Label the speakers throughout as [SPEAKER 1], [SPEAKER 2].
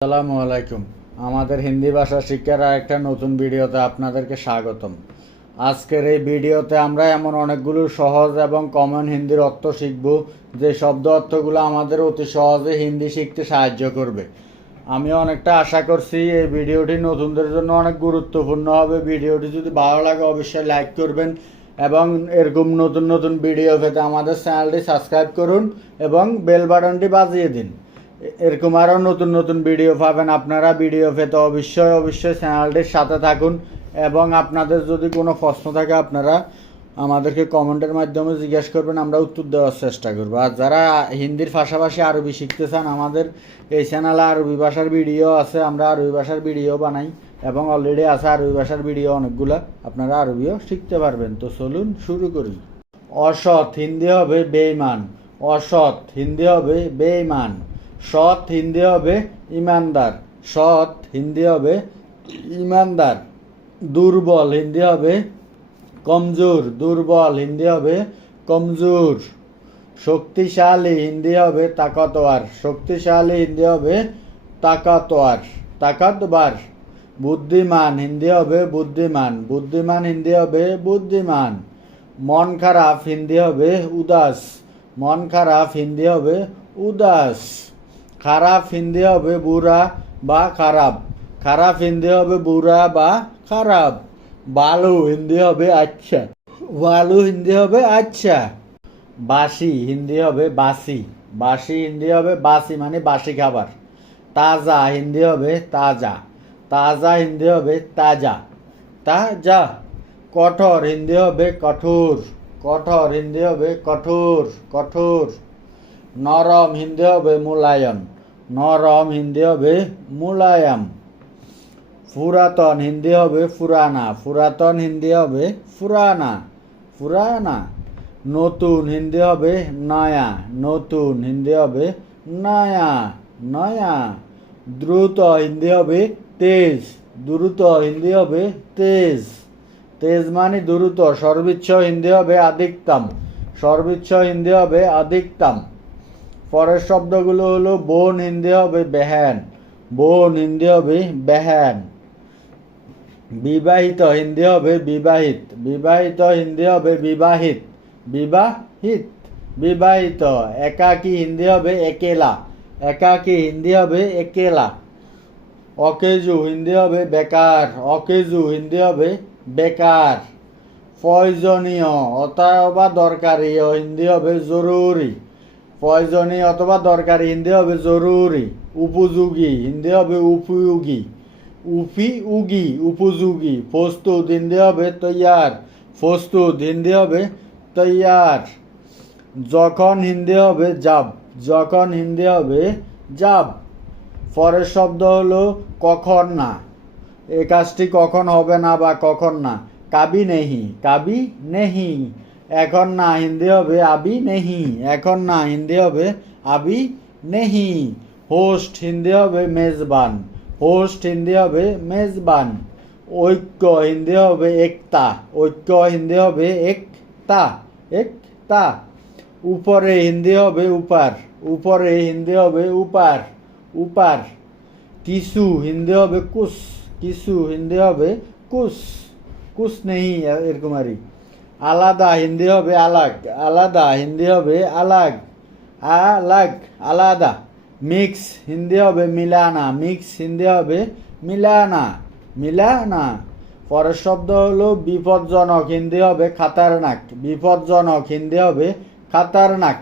[SPEAKER 1] আসসালামু আলাইকুম। আমাদের হিন্দি ভাষা শিক্ষার একটা নতুন ভিডিওতে আপনাদেরকে স্বাগতম। আজকের এই ভিডিওতে আমরা এমন অনেকগুলো সহজ এবং কমন হিন্দির অর্থ শিখব, যে শব্দ অর্থগুলো আমাদের অতি সহজে হিন্দি শিখতে সাহায্য করবে। আমি অনেকটা আশা করছি এই ভিডিওটি নতুনদের জন্য অনেক গুরুত্বপূর্ণ হবে। ভিডিওটি যদি ভালো লাগে অবশ্যই লাইক করবেন এবং এরকম নতুন নতুন ভিডিও পেতে আমাদের চ্যানেলটি সাবস্ক্রাইব করুন এবং বেল বাটনটি বাজিয়ে দিন। এরকম আরও নতুন নতুন ভিডিও পাবেন। আপনারা ভিডিও পেতে অবশ্যই অবশ্যই চ্যানেলটির সাথে থাকুন এবং আপনাদের যদি কোনো প্রশ্ন থাকে, আপনারা আমাদেরকে কমেন্টের মাধ্যমে জিজ্ঞেস করবেন, আমরা উত্তর দেওয়ার চেষ্টা করব। আর যারা হিন্দির পাশাপাশি আরবি শিখতে চান, আমাদের এই চ্যানেলে আরবি ভাষার ভিডিও আছে। আমরা আরবি ভাষার ভিডিও বানাই এবং অলরেডি আছে আরবি ভাষার ভিডিও অনেকগুলা। আপনারা আরবিও শিখতে পারবেন। তো চলুন শুরু করি। অসৎ, হিন্দি হবে বেইমান অসৎ, হিন্দি হবে বেঈমান। সৎ হিন্দি হবে ইমানদার সৎ হিন্দি হবে ইমানদার দুর্বল হিন্দি হবে কমজোর দুর্বল হিন্দি হবে কমজোর শক্তিশালী হিন্দি হবে তাকতওয়ার শক্তিশালী হিন্দি হবে তাকাতওয়ার তাকাতবার বুদ্ধিমান হিন্দি হবে বুদ্ধিমান বুদ্ধিমান হিন্দি হবে বুদ্ধিমান মন খারাপ হিন্দি হবে উদাস মন খারাপ হিন্দি হবে উদাস খারাপ হিন্দি হবে বুড়া বা খারাপ। খারাপ হিন্দি হবে বুড়া বা খারাপ। ভালো হিন্দি হবে আচ্ছা। ভালো হিন্দি হবে আচ্ছা। বাসি হিন্দি হবে বাসি। বাসি হিন্দি হবে বাসি মানে বাসি খাবার। তাজা হিন্দি হবে তাজা। তাজা হিন্দি হবে তাজা। তাজা। কঠোর হিন্দি হবে কঠোর। কঠোর হিন্দি হবে কঠোর। কঠোর। নরম হিন্দি হবে মুলায়ম নরম হিন্দি হবে মুলায়ম পুরাতন হিন্দি হবে ফুরানা পুরাতন হিন্দি হবে ফুরানা ফুরানা নতুন হিন্দি হবে নয়া নতুন হিন্দি হবে নয়া নয়া দ্রুত হিন্দি হবে তেজ দ্রুত হিন্দি হবে তেজ তেজ মানে দ্রুত সর্বোচ্চ হিন্দি হবে আধিকতম সর্বোচ্চ হিন্দি হবে আধিকতম পরের শব্দগুলো হলো বোন হিন্দি হবে বেহেন। বোন হিন্দি হবে বেহেন। বিবাহিত হিন্দি হবে বিবাহিত। বিবাহিত হিন্দি হবে বিবাহিত। বিবাহিত। বিবাহিত। একাকী হিন্দি হবে একেলা। একাকী হিন্দি হবে একেলা। অকেজু হিন্দি হবে বেকার। অকেজু হিন্দি হবে বেকার। প্রয়োজনীয় অথবা দরকারি হিন্দি হবে জরুরি। প্রয়োজনীয় অথবা দরকারি, হিন্দি হবে জরুরি, উপযোগী, হিন্দি হবে উপযোগী, উফি উগি, উপযোগী, প্রস্তুত, হিন্দি হবে তৈয়ার, প্রস্তুত, হিন্দি হবে তৈয়ার। যখন হিন্দি হবে যাব যখন হিন্দি হবে যাব পরের শব্দ হলো কখন না। এ কাজটি কখন হবে না বা কখন না। কাবি নেহি কাবি নেহি। এখন না হিন্দি হবে আবি নেহি এখন না হিন্দি হবে আবি নেহি হোস্ট হিন্দি হবে মেজবান হোস্ট হিন্দি হবে মেজবান ঐক্য হিন্দি হবে একতা ঐক্য হিন্দি হবে একতা একতা উপরে হিন্দি হবে উপার উপরে হিন্দি হবে উপার উপার কিছু হিন্দি হবে কুস কিছু হিন্দি হবে কুস কুস নেই এরকম আরই আলাদা হিন্দি হবে আলাগ আলাদা হিন্দি হবে আলাগ আলাগ আলাদা মিক্স হিন্দি হবে মিলানা মিক্স হিন্দি হবে মিলানা মিলানা পরের শব্দ হলো বিপজ্জনক হিন্দি হবে খাতারনাক বিপজ্জনক হিন্দি হবে খাতারনাক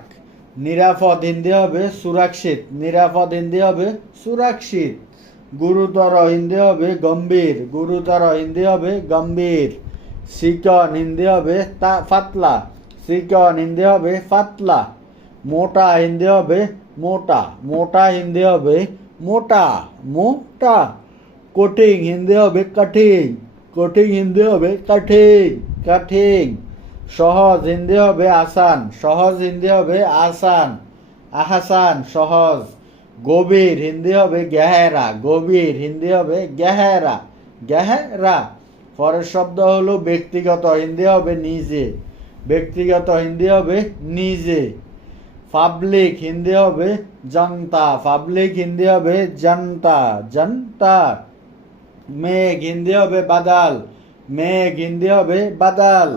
[SPEAKER 1] নিরাপদ হিন্দি হবে সুরক্ষিত নিরাপদ হিন্দি হবে সুরক্ষিত গুরুতর হিন্দি হবে গম্ভীর গুরুতর হিন্দি হবে গম্ভীর চিকন হিন্দি হবে তা পাতলা চিকন হিন্দি হবে পাতলা মোটা হিন্দি হবে মোটা মোটা হিন্দি হবে মোটা মোটা, কঠিন হিন্দি হবে কঠিন কঠিন হিন্দি হবে কঠিন কঠিন, সহজ হিন্দি হবে আসান, সহজ হিন্দি হবে আসান, আহাসান সহজ, গভীর হিন্দি হবে গেহেরা, গভীর হিন্দি হবে গেহেরা গেহেরা পরের শব্দ হলো ব্যক্তিগত হিন্দি হবে নিজে ব্যক্তিগত হিন্দি হবে নিজে পাবলিক হিন্দি হবে জনতা পাবলিক হিন্দি হবে জনতা জনতা মেঘ হিন্দি হবে বাদাল মেঘ হিন্দি হবে বাদাল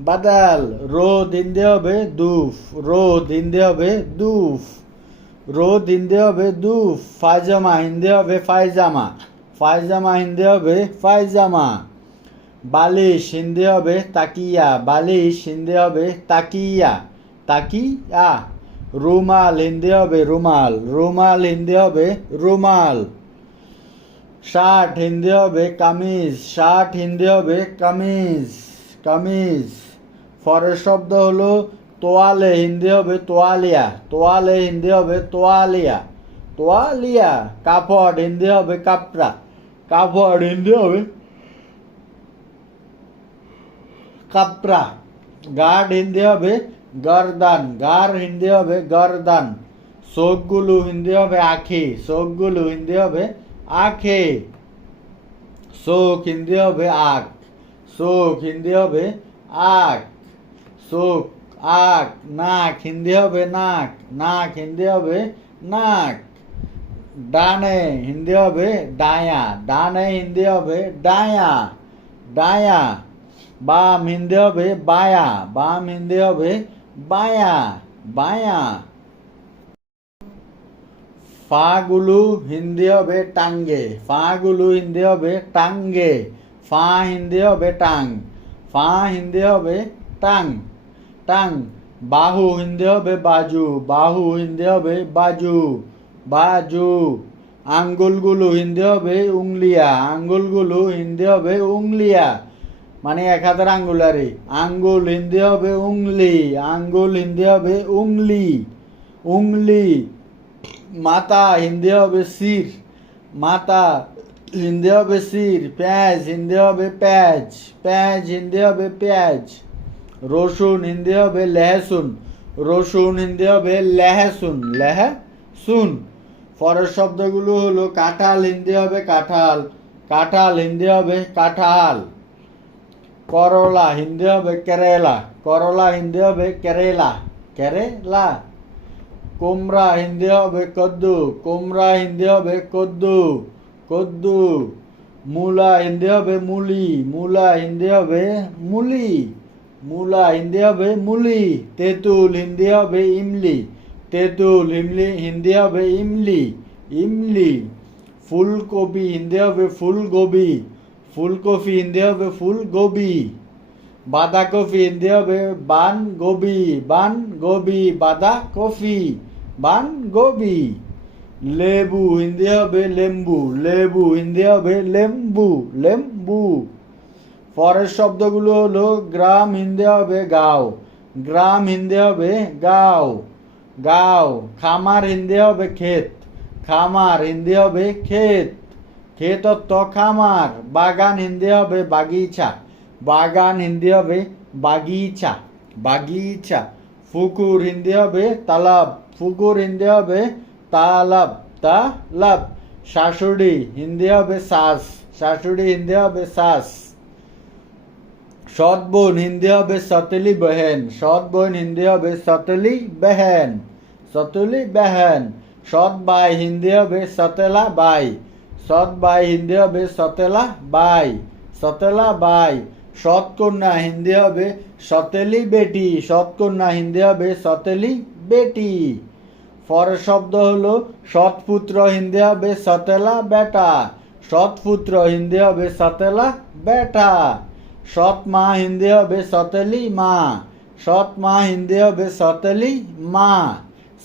[SPEAKER 1] বাদাল রোদ হিন্দি হবে দুফ রোদ হিন্দি হবে দুফ রোদ হিন্দি হবে দুফ ফায়জামা হিন্দি হবে ফায়জামা ফায়জামা হিন্দি হবে ফায়জামা বালিশ হিন্দি হবে তাকিয়া বালিশ হিন্দি হবে তাকিয়া তাকিয়া রুমাল হিন্দি হবে রুমাল রুমাল হিন্দি হবে রুমাল শার্ট হিন্দি হবে কামিজ শার্ট হিন্দি হবে কামিজ কামিজ পরের শব্দ হলো তোয়ালে হিন্দি হবে তোয়ালিয়া তোয়ালে হিন্দি হবে তোয়ালিয়া তোয়ালিয়া কাপড় হিন্দি হবে কাপড়া কাপড় হিন্দি হবে কাপড়া গার্ড হিন্দি হবে গরদান গার হিন্দি হবে গরদান চোখগুলো হিন্দি হবে আখি চোখগুলো হিন্দি হবে আখে চোখ হিন্দি হবে আখ চোখ হিন্দি হবে আখ চোখ আখ নাক হিন্দি হবে নাক নাক হিন্দি হবে নাক ডানে হিন্দি হবে ডায়া ডানে হিন্দি হবে ডায়া ডায়া বাম হিন্দি হবে বায়া বাম হিন্দি হবে বায়া বায়া। ফাগুলো হিন্দি হবে টাঙ্গে, ফাগুলো হিন্দি হবে টাঙ্গে, ফা হিন্দি হবে টাং, ফা হিন্দি হবে টাং টাং। বাহু হিন্দি হবে বাজু, বাহু হিন্দি হবে বাজু বাজু। আঙ্গুলগুলো হিন্দি হবে উংলিয়া, আঙ্গুলগুলো হিন্দি হবে উংলিয়া। মানে এক হাতের আঙ্গুলারে আঙ্গুল হিন্দি হবে উংলি আঙ্গুল হিন্দি হবে উংলি উংলি মাতা হিন্দি হবে সির মাতা হিন্দি হবে সির পেঁয়াজ হিন্দি হবে পেঁয়াজ পেঁয়াজ হিন্দি হবে পেঁয়াজ রসুন হিন্দি হবে লেহসুন রসুন হিন্দি হবে লেহসুন লেহ সুন পরের শব্দগুলো হলো কাঁঠাল হিন্দি হবে কাঁঠাল কাঁঠাল হিন্দি হবে কাঁঠাল করলা হিন্দি হবে কেরেলা করলা হিন্দি হবে কেরেলা কেরেলা কুমড়া হিন্দি হবে কদ্দু কুমড়া হিন্দি হবে কদ্দু কদ্দু মূলা হিন্দি হবে মুলি মূলা হিন্দি হবে মুলি মূলা হিন্দি হবে মুলি তেঁতুল হিন্দি হবে ইমলি তেঁতুল ইমলি হিন্দি হবে ইমলি ইমলি ফুলকপি হিন্দি হবে ফুলকপি ফুলকপি হিন্দি হবে ফুলকপি, বাঁধাকপি হিন্দি হবে বান গোবি বান গোবি বাঁধা কফি বান গোবি লেবু হিন্দি হবে লেম্বু, লেবু হিন্দি হবে লেম্বু লেম্বু। পরের শব্দগুলো হলো গ্রাম হিন্দি হবে গাও, গ্রাম হিন্দি হবে গাও গাও। খামার হিন্দি হবে ক্ষেত, খামার হিন্দি হবে ক্ষেত। ক্ষেত অর্থ খামার বাগান হিন্দি হবে বাগিচা বাগান হিন্দি হবে বাগিচা বাগিচা পুকুর হিন্দি হবে তালাব পুকুর হিন্দি হবে তালাব তালাব শাশুড়ি হিন্দি হবে শাস শাশুড়ি হিন্দি হবে শাস সৎ বোন হিন্দি হবে সতলি বহেন সৎ বোন হিন্দি হবে সতলি বেহেন সতলি বেহেন সৎ ভাই হিন্দি হবে সতেলা বাই সৎ ভাই হিন্দি হবে সতেলা বাই সতেলা বাই। সৎ কন্যা হিন্দি হবে সতেলি বেটি, সৎ হিন্দি হবে সতেলি বেটি। পরের শব্দ হলো, সৎ পুত্র হিন্দি হবে সতেলা বেটা, সৎ পুত্র হিন্দি হবে সতেলা বেটা। সৎ মা হিন্দি হবে সতেলি মা, সৎ মা হিন্দি হবে সতেলি মা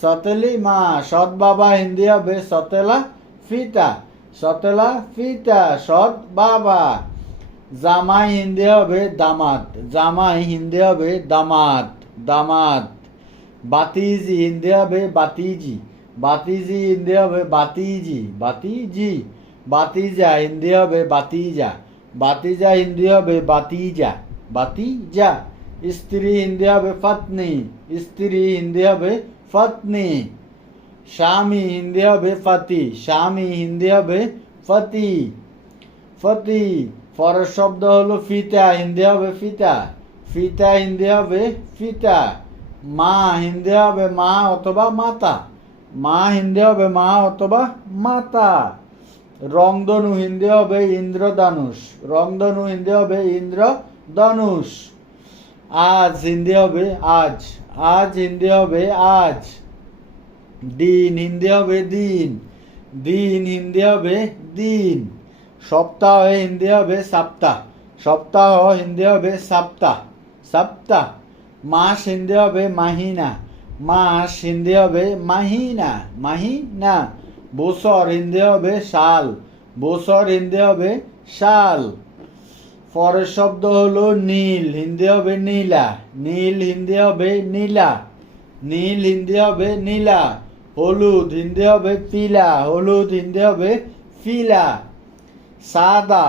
[SPEAKER 1] সতেলি মা। সৎ বাবা হিন্দি হবে সতেলা ফিতা। সতেলা ফিতা সৎ বাবা। জামাই হিন্দি হবে দামাত। জামাই হিন্দি হবে দামাত। দামাত। বাতিজি হিন্দি হবে বাতিজি। বাতিজি হিন্দি হবে বাতিজি। বাতিজি। বাতিজা হিন্দি হবে বাতিজা। বাতিজা হিন্দি হবে বাতিজা। বাতিজা। স্ত্রী হিন্দি হবে পত্নী স্ত্রী হিন্দি হবে পত্নী স্বামী হিন্দি হবে ফতি স্বামী হিন্দি হবে ফতি ফতি পরের শব্দ হলো ফিতা হিন্দি হবে ফিতা ফিতা হিন্দি হবে ফিতা মা হিন্দি হবে মা অথবা মাতা মা হিন্দি হবে মা অথবা মাতা রংধনু হিন্দি হবে ইন্দ্রধনুষ রংধনু হিন্দি হবে ইন্দ্রধনুষ আজ হিন্দি হবে আজ আজ হিন্দি হবে আজ দিন হিন্দি হবে দিন দিন হিন্দি হবে দিন সপ্তাহ হিন্দি হবে সপ্তাহ সপ্তাহ হিন্দি হবে সপ্তাহ। সপ্তাহ মাস হিন্দি হবে মাহিনা মাস হিন্দি হবে মাহিনা। মাহিনা বছর হিন্দি হবে সাল বছর হিন্দি হবে সাল পরের শব্দ হলো নীল হিন্দি হবে নীলা নীল হিন্দি হবে নীলা নীল হিন্দি হবে নীলা হলুদ হিন্দি হবে পিলা হলুদ হিন্দি হবে ফিলা সাদা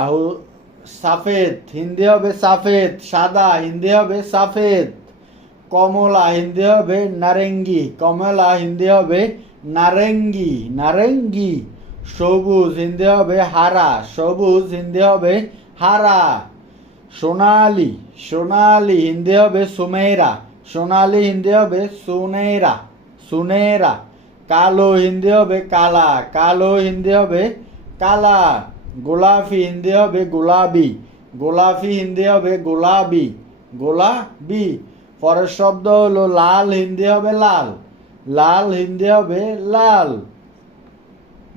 [SPEAKER 1] সাফেদ হিন্দি হবে সাফেদ সাদা হিন্দি হবে সাফেদ কমলা হিন্দি হবে নারেঙ্গি কমলা হিন্দি হবে নারেঙ্গি নারেঙ্গি সবুজ হিন্দি হবে হারা সবুজ হিন্দি হবে হারা সোনালি সোনালি হিন্দি হবে সুমেরা সোনালি হিন্দি হবে সুনেরা সুনেরা কালো হিন্দি হবে কালা কালো হিন্দি হবে কালা গোলাপি হিন্দি হবে গোলাপি গোলাপি হিন্দি হবে গোলাপি গোলাপি পরের শব্দ হলো লাল হিন্দি হবে লাল লাল হিন্দি হবে লাল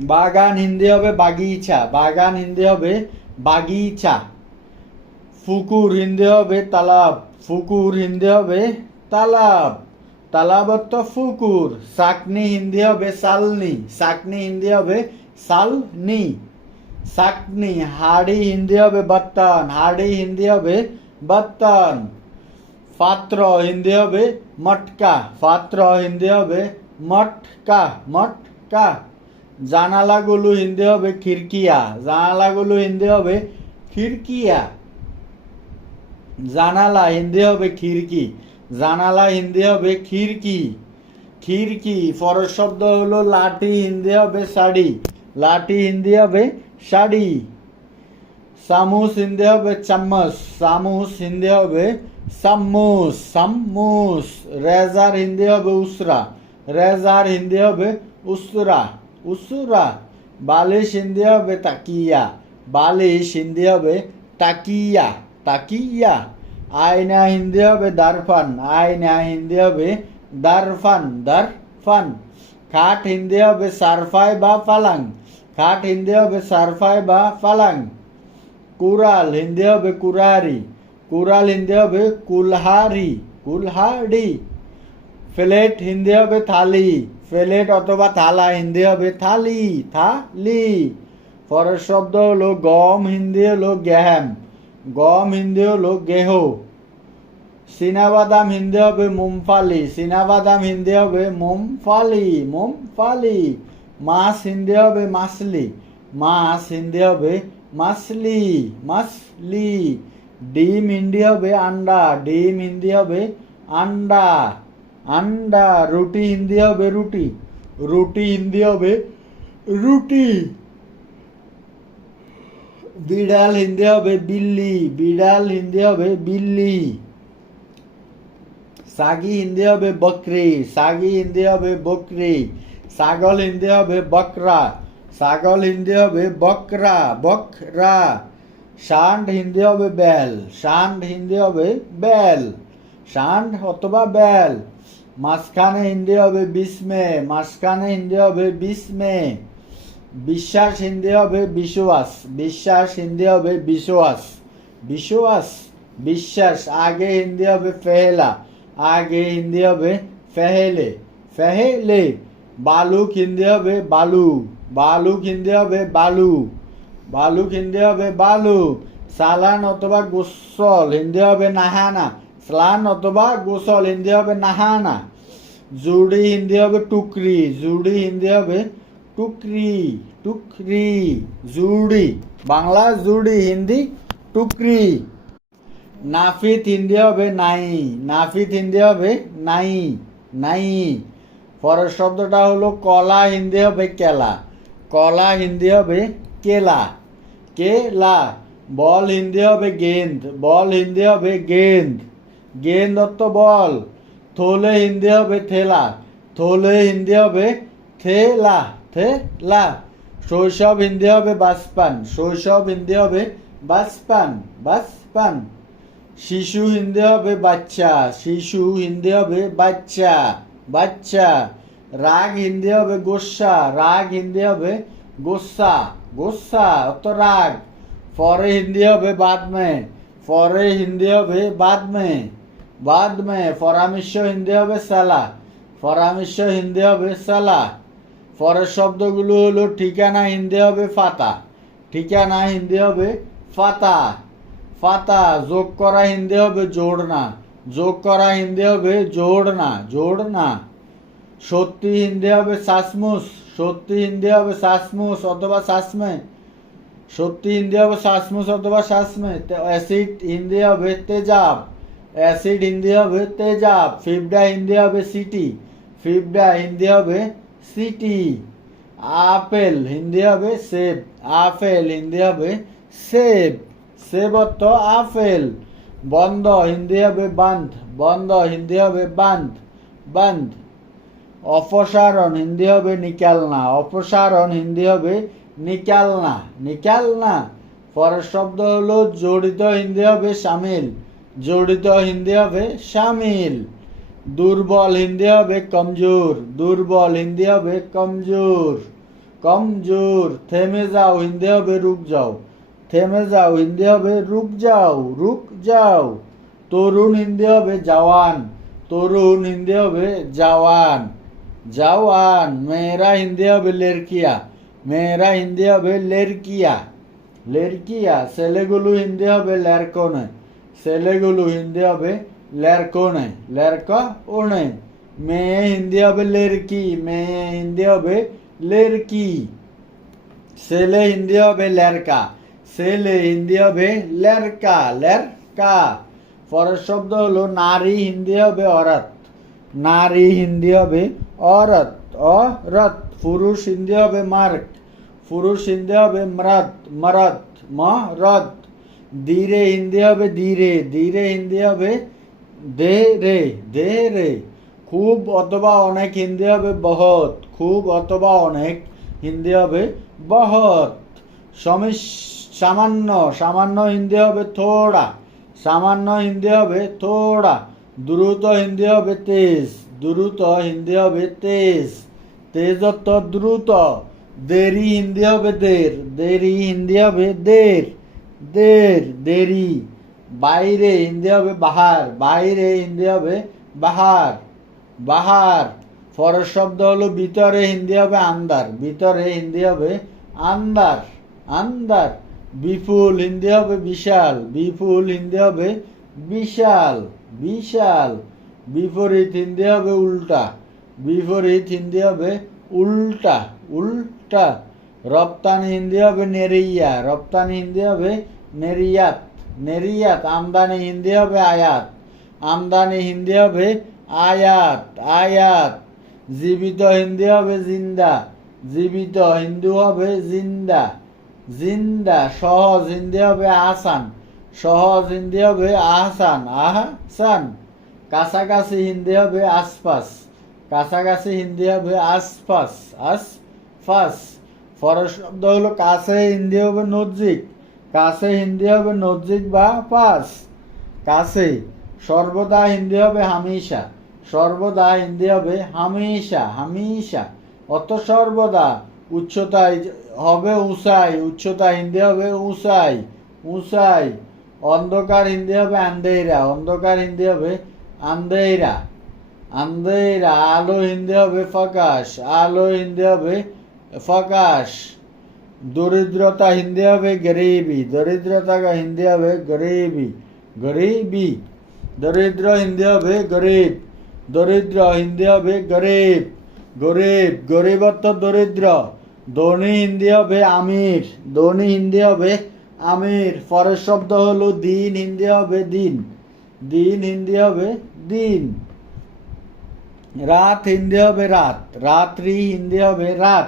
[SPEAKER 1] বাগান হিন্দি হবে বাগিচা বাগান হিন্দি হবে বাগিচা ফুকুর হিন্দি হবে তালাব ফুকুর হিন্দি হবে তালাব তালাব অর্থ ফুকুর, সাকনি হিন্দি হবে সালনি, সাকনি হিন্দি হবে সালনি, সাকনি, হাড়ি হিন্দি হবে বত্তন, হাড়ি হিন্দি হবে বত্তন পাত্র হিন্দি হবে মটকা পাত্র হিন্দি হবে মটকা মটকা, জানালাগুলো হিন্দি হবে খিড়কিয়া, জানালাগুলো হিন্দি হবে খিড়কিয়া, জানালা হিন্দি হবে খিড়কি জানালা হিন্দি হবে খিড়কি। খিড়কি পরের শব্দ হলো লাঠি, হিন্দি হবে শাড়ি। লাঠি, হিন্দি হবে শাড়ি। চামচ হিন্দি হবে চামচ চামচ হিন্দি হবে চামচ চামচ রেজার, হিন্দি হবে উসরা। রেজার, হিন্দি হবে উসরা। উসরা, বালিশ, হিন্দি হবে তাকিয়া। বালিশ, হিন্দি হবে তাকিয়া। তাকিয়া। আয়না হিন্দি হবে দারফান আয়না হিন্দি হবে দারফান দারফান। খাট হিন্দি হবে সারফাই বা পালাং খাট হিন্দি হবে সারফাই বা পালাং কুরাল হিন্দি হবে কুরারি কুরাল হিন্দি হবে কুলহারি কুলহারি প্লেট হিন্দি হবে থালি প্লেট অথবা থালা হিন্দি হবে থালি থালি। পরের শব্দ হলো গম হিন্দি হলো গ্যাম, গম হিন্দি হলো গেহ। চীনাবাদাম হিন্দি হবে মুমফালি চীনাবাদাম হিন্দি হবে মুমফালি মুমফালি মাছ হিন্দি হবে মাছলি মাছ হিন্দি হবে মাছলি মাছলি ডিম হিন্দি হবে আন্ডা ডিম হিন্দি হবে আন্ডা আন্ডা রুটি হিন্দি হবে রুটি রুটি হিন্দি হবে রুটি বিড়াল হিন্দি হবে বিল্লি বিড়াল হিন্দি হবে বিল্লি সাগি হিন্দি হবে বকরি সাগি হিন্দি হবে বকরি ছাগল হিন্দি হবে বকরা ছাগল হিন্দি হবে বকরা বকরা ষান্ড হিন্দি হবে বেল ষান্ড হিন্দি হবে বেল ষান্ড অথবা বেল মাঝখানে হিন্দি হবে বিস্মে মাঝখানে হিন্দি হবে বিস্মে বিশ্বাস হিন্দি হবে বিশ্বাস বিশ্বাস হিন্দি হবে বিশ্বাস বিশ্বাস বিশ্বাস আগে হিন্দি হবে ফেহেলা আগে হিন্দি হবে ফেহেলে। ফেহেলে, বালুক হিন্দি হবে বালু। বালুক হিন্দি হবে বালু। বালুক হিন্দি হবে বালু। সালান অথবা গোসল হিন্দি হবে নাহানা। স্লান অথবা গোসল হিন্দি হবে নাহানা। জুড়ি হিন্দি হবে টুকরি। জুড়ি হিন্দি হবে টুকরি। টুকরি, জুড়ি। বাংলা জুড়ি, হিন্দি টুকরি। নাফিত হিন্দি হবে নাই নাফিত হিন্দি হবে নাই নাই পরের শব্দটা হলো কলা হিন্দি হবে কেলা কলা হিন্দি হবে কেলা কেলা বল হিন্দি হবে গেন্দ বল হিন্দি হবে গেন্দ গেন্দ অর্থ বল থলে হিন্দি হবে থেলা থলে হিন্দি হবে থেলা থেলা শৈশব হিন্দি হবে বাসপান শৈশব হিন্দি হবে বাসপান বাসপান শিশু হিন্দি হবে বাচ্চা শিশু হিন্দি হবে বাচ্চা বাচ্চা রাগ হিন্দি হবে গোসা রাগ হিন্দি হবে গোসা গোসা অত রাগ ফরে হিন্দি হবে বাদ মে ফরে হিন্দি হবে বাদ মে বাদ হিন্দি হবে সালা পরামর্শ হিন্দি হবে সালা পরের শব্দগুলো হলো ঠিকানা হিন্দি হবে ফাতা ঠিকানা হিন্দি হবে ফাতা ফাতা যোগ করা হিন্দি হবে জোড়না যোগ করা হিন্দি হবে জোড়না জোড়না সত্যি হিন্দি হবে সাসমুস সত্যি হিন্দি হবে সাসমুস অথবা সাসমে সত্যি হিন্দি হবে শ্বাসমুস অথবা শ্বাসমে অ্যাসিড হিন্দি হবে তেজাব অ্যাসিড হিন্দি হবে তেজাব ফিবডা হিন্দি হবে সিটি ফিবডা হিন্দি হবে সিটি আপেল হিন্দি হবে সেব আপেল হিন্দি হবে সেব সেব অর্থ আপেল বন্ধ, হিন্দি হবে বান্ধ। বন্ধ, হিন্দি হবে বান্ধ। বান্ধ। অপসারণ, হিন্দি হবে নিকালনা। অপসারণ, হিন্দি হবে নিকালনা। নিকালনা? পরের শব্দ হলো, জড়িত হিন্দি হবে সামিল। জড়িত হিন্দি হবে সামিল। দুর্বল হিন্দি হবে কমজোর। দুর্বল হিন্দি হবে কমজোর। কমজোর। থেমে যাও, হিন্দি হবে রুক যাও। থেমে যাও হিন্দি হবে রুক যাও রুক যাও তরুণ হিন্দি হবে জওয়ান তরুণ হিন্দি হবে জওয়ান জওয়ান মেয়েরা হিন্দি হবে লেরকিয়া মেয়েরা হিন্দি হবে লেরকিয়া লেরকিয়া ছেলেগুলো হিন্দি হবে লেরকনে ছেলেগুলো হিন্দি হবে লেরকনে লেরক ওনে মেয়ে হিন্দি হবে লেরকি মেয়ে হিন্দি হবে লেরকি ছেলে হিন্দি হবে লেরকা ছেলে হিন্দি হবে লেরকা লেরকা। পরের শব্দ হলো নারী, হিন্দি হবে অরত। নারী, হিন্দি হবে অরত অরত। পুরুষ, হিন্দি হবে মার্ক। পুরুষ, হিন্দি হবে মরদ মরদ মরদ। ধীরে হিন্দি হবে ধীরে ধীরে হিন্দি হবে দে রে দে রে খুব অথবা অনেক হিন্দি হবে বহুত। খুব অথবা অনেক হিন্দি হবে বহুত। সমিস সামান্য সামান্য হিন্দি হবে থোড়া সামান্য হিন্দি হবে থোড়া দ্রুত হিন্দি হবে তেজ দ্রুত হিন্দি হবে তেজ তেজত্ব দ্রুত দেরি হিন্দি হবে দের দেরি হিন্দি হবে দের দের দেরি বাইরে হিন্দি হবে বাহার বাইরে হিন্দি হবে বাহার বাহার পরের শব্দ হলো ভিতরে হিন্দি হবে আন্দার ভিতরে হিন্দি হবে আন্দার আন্দার, বিপুল, হিন্দি হবে বিশাল, বিপুল, হিন্দি হবে বিশাল বিশাল, বিপরীত, হিন্দি হবে উল্টা, বিপরীত, হিন্দি হবে উল্টা উল্টা, রপ্তানি, হিন্দি হবে নেরিয়া, রপ্তানি, হিন্দি হবে নেরিয়াত নেরিয়াত, আমদানি, হিন্দি হবে আয়াত, আমদানি, হিন্দি হবে আয়াত আয়াত, জীবিত, হিন্দি হবে জিন্দা, জীবিত, হিন্দু হবে জিন্দা। জিন্দা, সহজ হিন্দি হবে আসান সহজ হিন্দি হবে আহসান আহসান। কাছাকাছি হিন্দি হবে আশপাশ কাছাকাছি হিন্দি হবে আশপাশ আশপাশ ফরের শব্দ হলো কাছে হিন্দি হবে নজিক, কাছে হিন্দি হবে নজিক বা পাস কাছে, সর্বদা হিন্দি হবে হামেশা, সর্বদা হিন্দি হবে হামেশা হামেশা। অত সর্বদা উচ্চতায় হবে উঁচাই, উচ্চতা হিন্দি হবে উঁচাই উঁচাই। অন্ধকার হিন্দি হবে আন্দেরা অন্ধকার হিন্দি হবে আন্দেরা আন্দেরা আলো হিন্দি হবে ফকাশ, আলো হিন্দি হবে ফকাশ। দরিদ্রতা হিন্দি হবে গরিবি, দরিদ্রতা হিন্দি হবে গরিবি গরিবি। দরিদ্র হিন্দি হবে গরিব, দরিদ্র হিন্দি হবে গরিব গরিব। গরিব অর্থ দরিদ্র। ধনী হিন্দি হবে আমির ধনী হিন্দি হবে আমির পরের শব্দ হলো দিন হিন্দি হবে দিন দিন হিন্দি হবে দিন রাত হিন্দি হবে রাত রাত্রি হিন্দি হবে রাত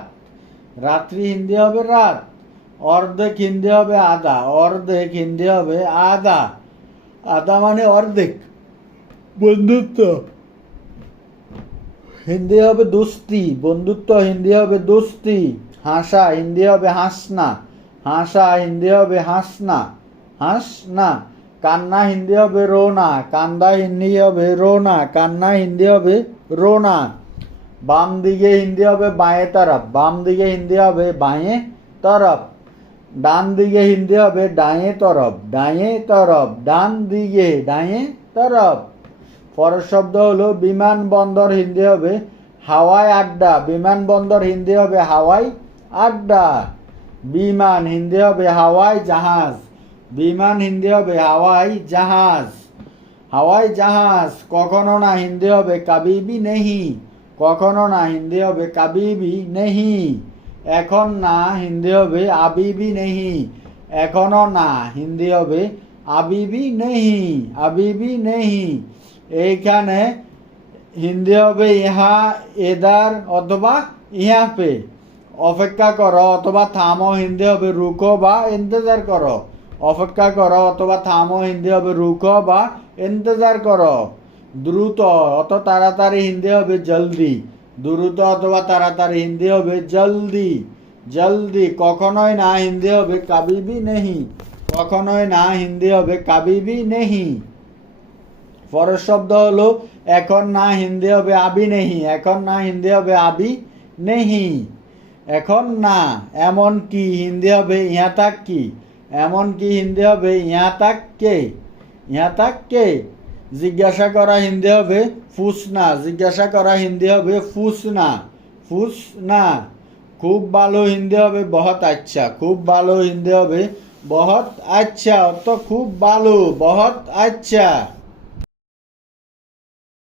[SPEAKER 1] রাত্রি হিন্দি হবে রাত অর্ধেক হিন্দি হবে আধা অর্ধেক হিন্দি হবে আধা আধা মানে অর্ধেক বন্ধুত্ব হিন্দি হবে দোস্তি বন্ধুত্ব হিন্দি হবে দুস্তি হাসা হিন্দি হবে হাসনা। হাসা হিন্দি হবে হাসনা। হাসনা, কান্না হিন্দি হবে রোনা। কান্দা হিন্দি হবে রোনা। কান্না হিন্দি হবে রোনা। বাম দিকে হিন্দি হবে বাঁয়ে তরফ। বাম দিকে হিন্দি হবে বাঁয়ে তরফ। ডান দিকে হিন্দি হবে ডাঁয়ে তরফ। ডাঁয়ে তরফ। ডান দিকে ডাঁয়ে তরফ। পরের শব্দ হলো বিমানবন্দর, হিন্দি হবে হাওয়াই আড্ডা। বিমানবন্দর, হিন্দি হবে হাওয়াই আড্ডা। বিমান হিন্দি হবে হাওয়াই জাহাজ। বিমান হিন্দি হবে হাওয়াই জাহাজ। হাওয়াই জাহাজ, কখনো না হিন্দি হবে কাবিবি নেহি। কখনো না হিন্দি হবে কাবিবি নেহি। এখন না হিন্দি হবে আবিবি নেহি। এখনও না হিন্দি হবে আবিবি নেহি আবিবি নেহি। এইখানে হিন্দি হবে ইহা, এদার অথবা ইহা পে। অপেক্ষা করো অথবা থামো, হিন্দি হবে রুকো বা ইন্তজার করো। অপেক্ষা করো অথবা থামো, হিন্দি হবে রুকো বা ইন্তজার করো। দ্রুত অত তাড়াতাড়ি হিন্দি হবে জলদি। দ্রুত অথবা তাড়াতাড়ি হিন্দি হবে জলদি। জলদি। কখনোই না হিন্দি হবে কাবিবি নেহি। কখনোই না হিন্দি হবে কাবিবি নেহি। পরের শব্দ হলো, এখন না হিন্দি হবে আবি নেহি, এখন না হিন্দি হবে আবি নেহি। এখন না, এমন কি হিন্দি হবে, ইহা তাক কি? এমন কি হিন্দি হবে, ইহা তাক কে? ইহা তাক কে? জিজ্ঞাসা করা হিন্দি হবে ফুসনা জিজ্ঞাসা করা হিন্দি হবে ফুসনা ফুসনা খুব ভালো হিন্দি হবে, বহুত আচ্ছা। খুব ভালো হিন্দি হবে, বহুত আচ্ছা। অত খুব ভালো, বহুত আচ্ছা।